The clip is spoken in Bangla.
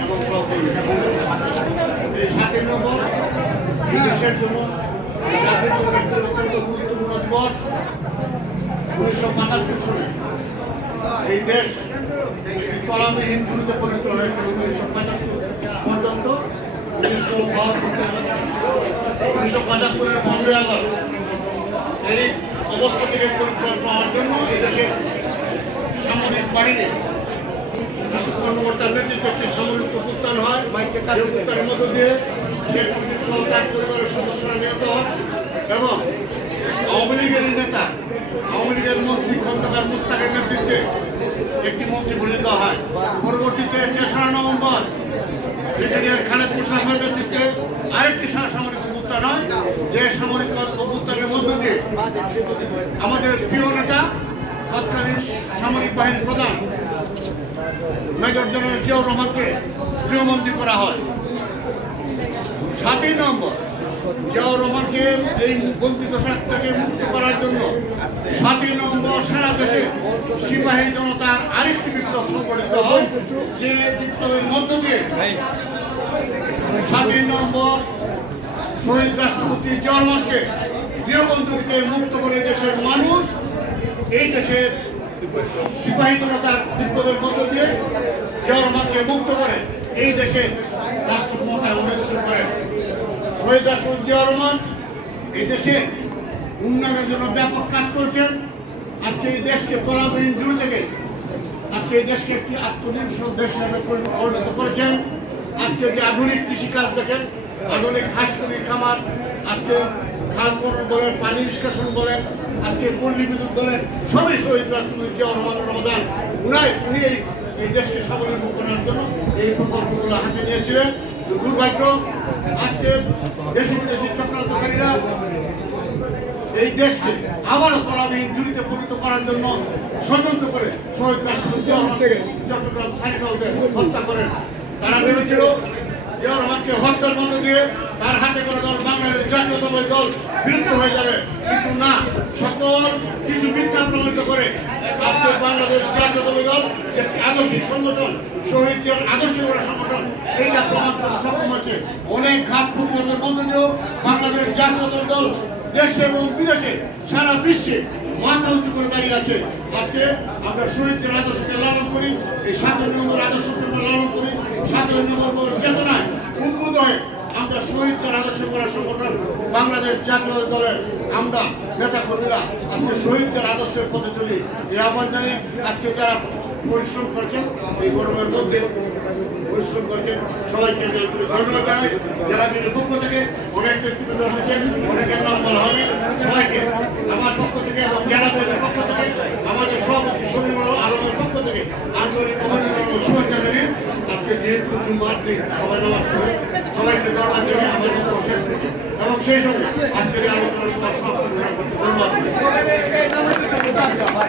এবং সহকর্মী নম্বর দেশের জন্য জন্য একটি অত্যন্ত উনিশশো পঁচাত্তর সালে এই দেশ কলামবিহীন জুড়িতে পরিণত হয়েছিল উনিশশো পঁচাত্তর পর্যন্ত উনিশশো উনিশশো পঁচাত্তরের পনেরোই আগস্ট এই অবস্থা থেকে পরিত্রাণ পাওয়ার জন্য এই দেশে সামরিক বাহিনী। কিছু কর্মকর্তার নেতৃত্বে একটি সামরিক প্রত্যান হয়। মধ্য দিয়ে শেখ মুজিব তার পরিবারের সদস্যরা নিহত হন এবং আওয়ামী লীগের নেতা, আওয়ামী লীগের মন্ত্রী খন্দকার মুস্তাকের নেতৃত্বে একটি মন্ত্রী বলিত হয়। পরবর্তীতে তেসরা নভেম্বর ব্রিগেডিয়ার খালেদ মুশারফের নেতৃত্বে আরেকটি সামরিক অভ্যুত্থান হয়, যে সামরিক অভ্যুত্থানের মধ্য দিয়ে আমাদের প্রিয় নেতা সামরিক বাহিনীর প্রধান মেজর জেনারেল জিয়াউর রহমানকে গৃহবন্দী করা হয়। সাতই নম্বর জিয়াউর রহমানকে এই বন্দি দশা থেকে মুক্ত করার জন্য সাতই নম্বর সারা দেশে সিপাহী জনতার আরেকটি বিপ্লব সংগঠিত হয়, যে বিপ্লবের মধ্য দিয়ে সাতই নম্বর শহীদ রাষ্ট্রপতি জিয়াউর রহমানকে গৃহবন্দীকে মুক্ত করে দেশের মানুষ এই দেশের সিপাহী জনতার বিপ্লবের মধ্য দিয়ে জিয়াউর মুক্ত করে এই দেশে রাষ্ট্র ক্ষমতায় অধিবেশন করেন শহীদ রাষ্ট্রপতি জিয়াউর রহমান, এই দেশে উন্নয়নের জন্য ব্যাপক কাজ করেছেন। আজকে এই দেশকে কলাবিহীন জুড়ে থেকে আজকে এই দেশকে একটি আত্মনির্ভর দেশ হিসাবে পরিণত করেছেন। আজকে যে আধুনিক কৃষিকাজ দেখেন, আধুনিক হাঁস খামার, আজকে খাল খনন বলেন পানি নিষ্কাশন বলেন আজকে পল্লী বিদ্যুৎ বলেন সবই শহীদ রাষ্ট্রপতি রহমানের অবদান উনাই, উনি এই এই দেশকে স্বাবলম্বী করার জন্য এই প্রকল্পগুলো হাতে নিয়েছিলেন। দুর্ভাগ্য, আজকে দেশি বিদেশি চক্রান্তকারীরা এই দেশকে আবারও কলাবিহীন জুড়িতে পরিণত করার জন্য ষড়যন্ত্র করে শহীদ রাষ্ট্রপতি চট্টগ্রাম সারিকাউতে হত্যা করেন। তারা ভেবেছিল জিয়াউর রহমানকে হত্যার মধ্য দিয়ে তার হাতে করে দল বাংলাদেশ জাতীয়তাবাদী দল বিলুপ্ত হয়ে যাবে। কিন্তু না, সকল কিছু মিথ্যা প্রমাণিত করে আজকে বাংলাদেশ জাতীয়তাবাদী দল যে আদর্শিক সংগঠন, শহীদ জিয়ার আদর্শ করা সংগঠন এইটা প্রমাণ করতে সক্ষম হচ্ছে অনেক ঘাত প্রতিঘাতের মধ্য দিয়েও বাংলাদেশ জাতীয়তাবাদী দল দেশে এবং বিদেশে সারা বিশ্বে মাথা উঁচু করে দাঁড়িয়ে আছে। আজকে আমরা শহীদের আদর্শকে লালন করি, এই সাতই নম্বর আদর্শকে লালন করি, সাতই নম্বর চেতনায় হয়ে আমরা শহীদের আদর্শ করা সংগঠন, বাংলাদেশ জাতীয় দলের আমরা নেতা কর্মীরা আজকে শহীদের আদর্শের পথে চলি। এই আহ্বান জানিয়ে আজকে যারা পরিশ্রম করেছেন, এই গরমের মধ্যে পরিশ্রম করেছেন, সবাইকে ধন্যবাদ জানাই। জেলা বিএনপির পক্ষ থেকে অনেক ব্যক্তিবৃন্দ এসেছেন অনেকের নাম বলা হবে সবাইকে আমার পক্ষ থেকে এবং জেলা বিএনপির পক্ষ থেকে, আমাদের সভাপতি শরীর আলমের পক্ষ থেকে আন্তরিক অভিনন্দন শুভেচ্ছা জানিয়ে সবাই নামাজ পড়ে, সবাইকে শেষ করছি। এবং সেই সঙ্গে আজকের আলোচনা সভা সমাপ্ত ঘোষণা ধন্যবাদ।